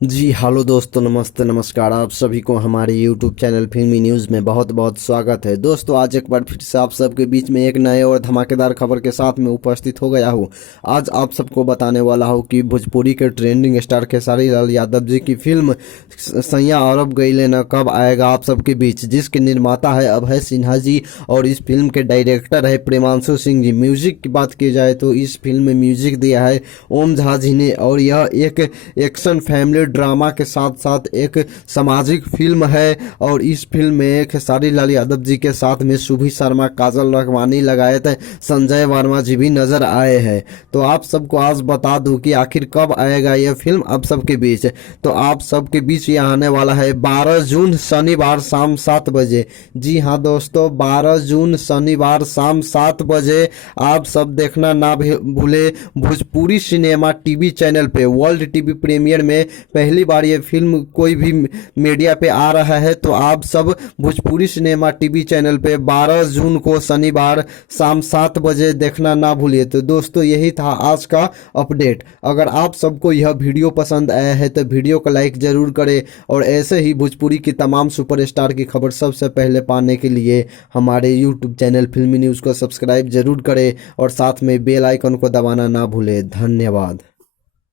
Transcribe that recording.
जी hello दोस्तों, नमस्ते नमस्कार। आप सभी को हमारे यूट्यूब चैनल फिल्मी न्यूज़ में बहुत बहुत स्वागत है। दोस्तों आज एक बार फिर से आप सबके बीच में एक नए और धमाकेदार खबर के साथ में उपस्थित हो गया हूँ। आज आप सबको बताने वाला हूँ कि भोजपुरी के ट्रेंडिंग स्टार खेसारी लाल यादव जी की फिल्म सैया अरब गइले न कब आएगा आप सबके बीच, जिसके निर्माता है अभय सिन्हा जी और इस फिल्म के डायरेक्टर है प्रेमांशु सिंह जी। म्यूजिक की बात की जाए तो इस फिल्म में म्यूजिक दिया है ओम झा जी ने और यह एक एक्शन फैमिली ड्रामा के साथ साथ एक सामाजिक फिल्म है। और इस फिल्म में खेसारी लाल यादव जी के साथ में सुभी शर्मा, काजल रखवानी लगायत संजय वर्मा जी भी नजर आए हैं। तो आप सबको आज बता दूं कि आखिर कब आएगा यह फिल्म आप सबके बीच। तो आप सबके बीच ये आने वाला है 12 जून शनिवार शाम 7 बजे। जी हाँ दोस्तों, 12 जून शनिवार शाम 7 बजे आप सब देखना ना भूले भोजपुरी सिनेमा टीवी चैनल पे वर्ल्ड टीवी प्रीमियर में पहली बार ये फिल्म कोई भी मीडिया पे आ रहा है। तो आप सब भोजपुरी सिनेमा टीवी चैनल पे 12 जून को शनिवार शाम 7 बजे देखना ना भूलिए। तो दोस्तों यही था आज का अपडेट। अगर आप सबको यह वीडियो पसंद आया है तो वीडियो को लाइक जरूर करें और ऐसे ही भोजपुरी की तमाम सुपरस्टार की खबर सबसे पहले पाने के लिए हमारे यूट्यूब चैनल फिल्मी न्यूज़ को सब्सक्राइब जरूर करें और साथ में बेल आइकन को दबाना ना भूलें। धन्यवाद।